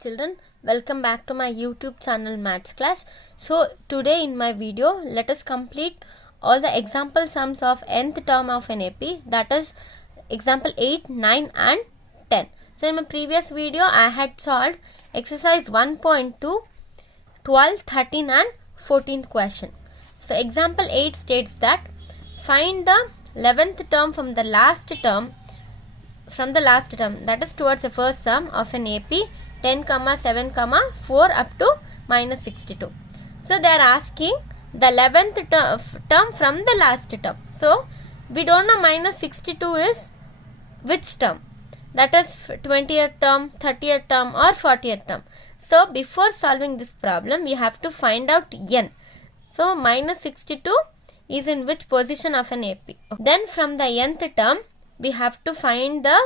children, welcome back to my YouTube channel Maths class. So today in my video let us complete all the example sums of nth term of an AP, that is example 8, 9 and 10. So in my previous video I had solved exercise 1.2, 12, 13 and 14th question. So example 8 states that find the 11th term from the last term, that is towards the first sum of an AP 10, 7, 4 up to minus 62. So they are asking the 11th term from the last term. So we don't know minus 62 is which term, that is 20th term, 30th term or 40th term. So before solving this problem we have to find out n. So minus 62 is in which position of an AP. Then from the nth term we have to find the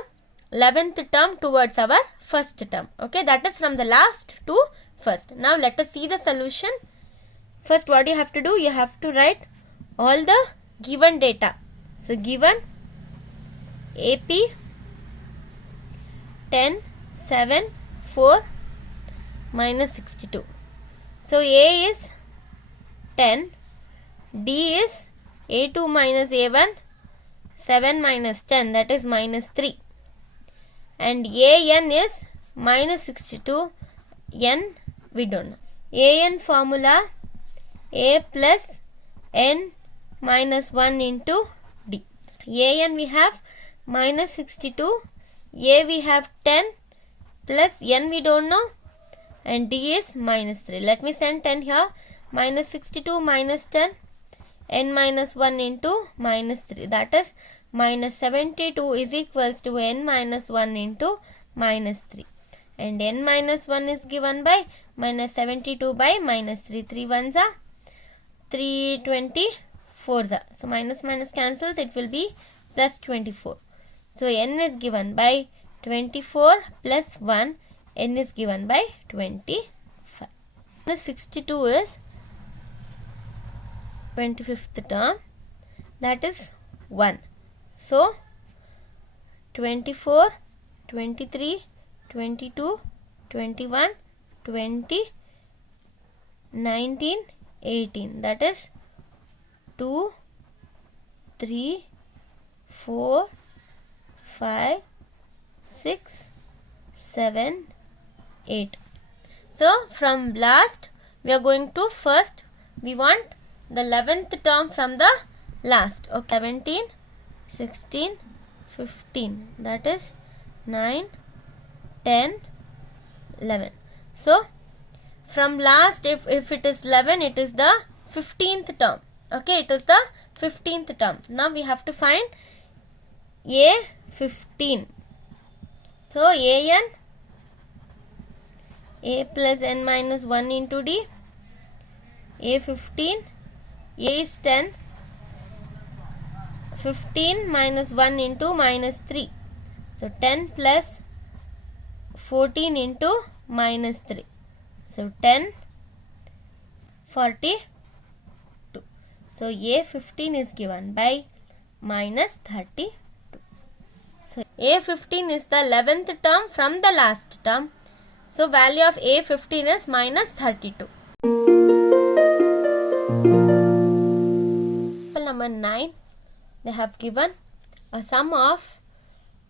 11th term towards our first term. Okay, that is from the last to first. Now let us see the solution. First what you have to do, you have to write all the given data. So given AP 10, 7, 4, minus 62. So A is 10, D is A2 minus A1, 7 minus 10, that is minus 3. And AN is minus 62, N we don't know. AN formula A plus N minus 1 into D. AN we have minus 62, A we have 10 plus N we don't know, and D is minus 3. Let me send 10 here. Minus 62 minus 10, N minus 1 into minus 3, that is minus 72 is equals to N minus 1 into minus 3. And N minus 1 is given by minus 72 by minus 3. 3 ones are 324. So minus minus cancels, it will be plus 24. So N is given by 24 plus 1. N is given by 25. Minus 62 is 25th term, that is 1. So 24, 23, 22, 21, 20, 19, 18, that is 2, 3, 4, 5, 6, 7, 8. So from last we are going to first, we want the 11th term from the last. Okay, 17, 16, 15, that is 9, 10, 11. So from last, if it is 11, it is the 15th term. Okay, it is the 15th term. Now we have to find A15. So AN, A plus N minus 1 into D, A15, A is 10, 15 minus 1 into minus 3. So 10 plus 14 into minus 3. So 10, 42. So A15 is given by minus 32. So A15 is the 11th term from the last term. So value of A15 is minus 32. Number 9, they have given a sum of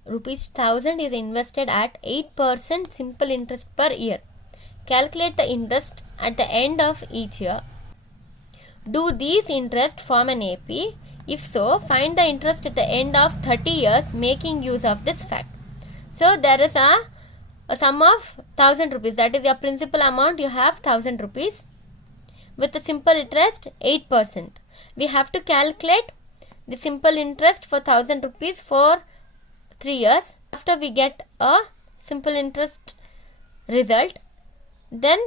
rupees 1000 is invested at 8% simple interest per year. Calculate the interest at the end of each year. Do these interest form an AP? If so, find the interest at the end of 30 years making use of this fact. So there is a sum of 1000 rupees, that is your principal amount, you have 1000 rupees with the simple interest 8%. We have to calculate the simple interest for 1000 rupees for 3 years. After we get a simple interest result, then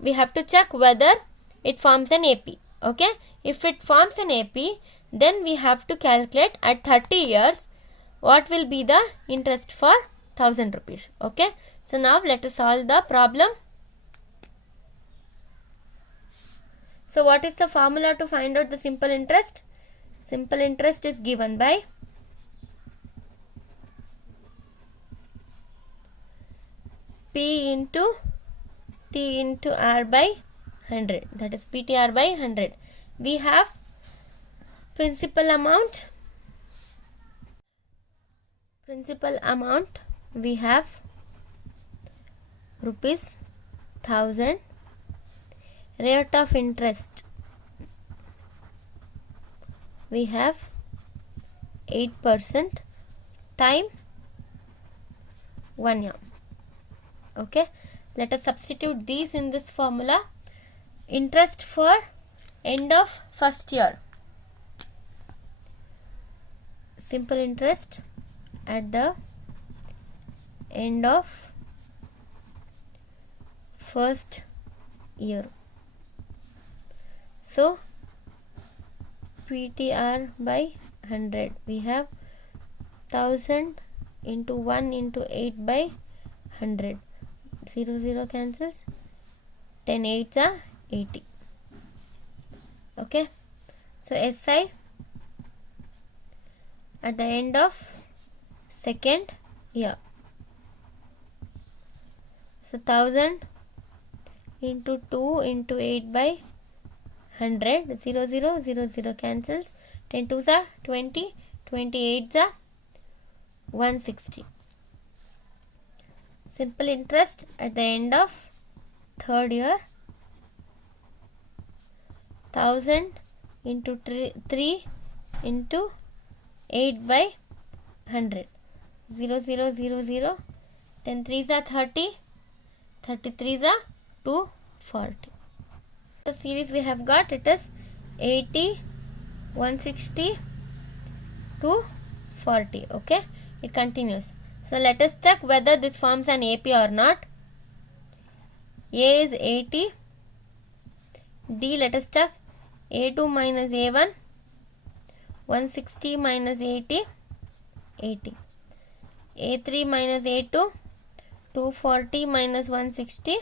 we have to check whether it forms an AP. Okay, if it forms an AP, then we have to calculate at 30 years what will be the interest for 1000 rupees. Okay, so now let us solve the problem. So what is the formula to find out the simple interest? Simple interest is given by P into T into R by 100, that is PTR by 100. We have principal amount. We have rupees 1000. Rate of interest we have 8%. Time 1 year. Okay, let us substitute these in this formula. Interest for end of first year. Simple interest at the end of first year. So PTR by 100, we have 1000 into 1 into 8 by 100. 0 cancels. 10 8s are 80. Okay, so SI at the end of second year. So 1000 into 2 into 8 by 100. 0 cancels. 10 2s are 20. 28s are 160. Simple interest at the end of third year. 1000 into 3 into 8 by 100. 0 10 3s are 30. 33s are 240. The series we have got, it is 80, 160, 240. Okay, it continues. So let us check whether this forms an AP or not. A is 80. D, let us check. A2 minus A1, 160 minus 80, 80. A3 minus A2, 240 minus 160,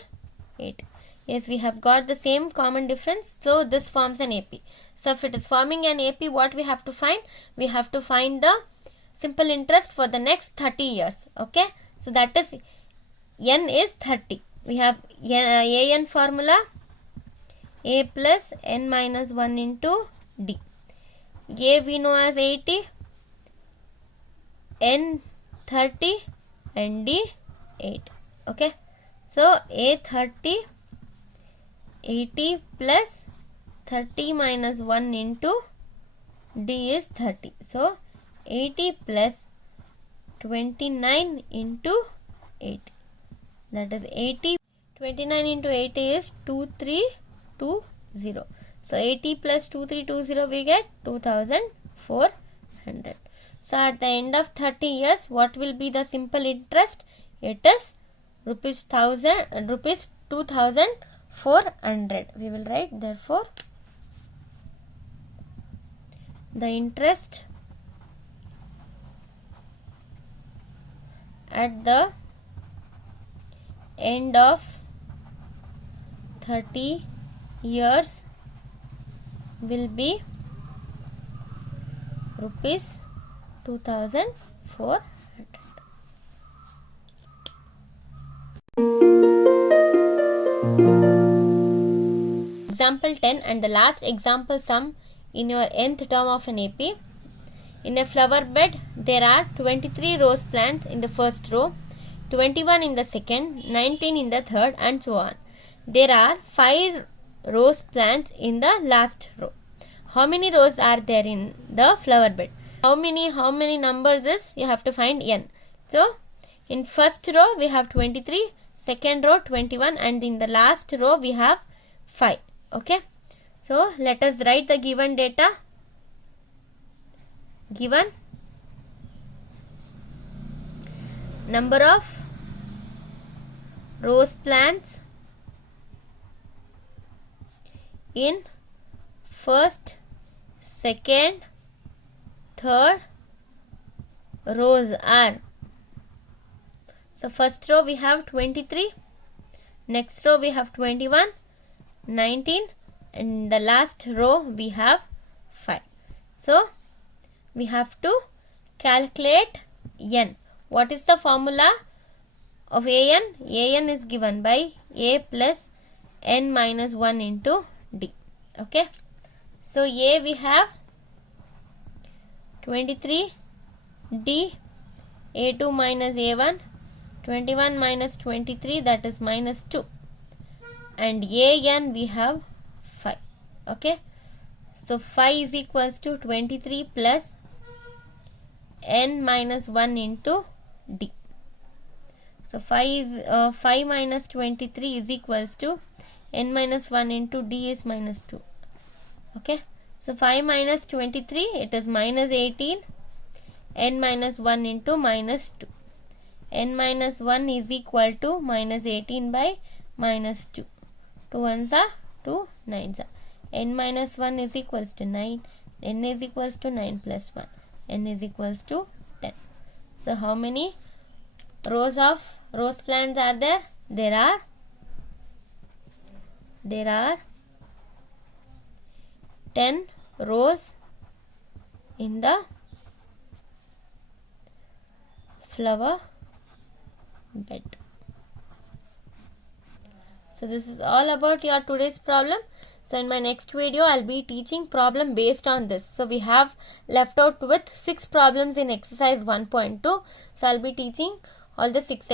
8. Yes, we have got the same common difference. So this forms an AP. So if it is forming an AP, what we have to find? We have to find the simple interest for the next 30 years. Okay. So that is N is 30. We have AN formula. A plus N minus 1 into D. A we know as 80. N 30 and D 8. Okay. So A 30. 80 plus 30 minus 1 into D is 30. So 80 plus 29 into 80. That is 80. 29 into 80 is 2320. So 80 plus 2320 we get 2400. So at the end of 30 years, what will be the simple interest? It is rupees 2400. We will write, therefore the interest at the end of 30 years will be rupees 2400. Example 10 and the last example sum in your nth term of an AP. In a flower bed, there are 23 rose plants in the first row, 21 in the second, 19 in the third, and so on. There are 5 rose plants in the last row. How many rows are there in the flower bed? How many numbers is? You have to find n. So in first row we have 23, second row 21, and in the last row we have 5. Okay. So let us write the given data. Given number of rose plants in first, second, third rows are. So first row we have 23, next row we have 21, 19, and the last row we have 5. So we have to calculate n. What is the formula of an is given by a plus n minus 1 into d. Okay, so a we have 23, d a2 minus a1, 21 minus 23, that is minus 2, and an we have 5. Okay, so 5 is equals to 23 plus n minus 1 into d. So 5 minus 23 is equals to n minus 1 into d is minus 2. Okay, so 5 minus 23, it is minus 18, n minus 1 into minus 2. N minus 1 is equal to minus 18 by minus 2. 2 ones are 2 nines are. N minus 1 is equals to 9. N is equals to 9 plus 1. N is equals to 10. So how many rows of rose plants are there? There are 10 rows in the flower bed. So this is all about your today's problem. So in my next video I'll be teaching problem based on this. So we have left out with 6 problems in exercise 1.2. So I'll be teaching all the 6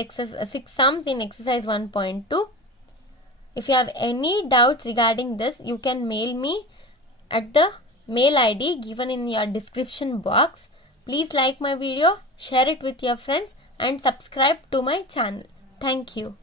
sums in exercise 1.2. If you have any doubts regarding this, you can mail me at the mail ID given in your description box. Please like my video, share it with your friends and subscribe to my channel. Thank you.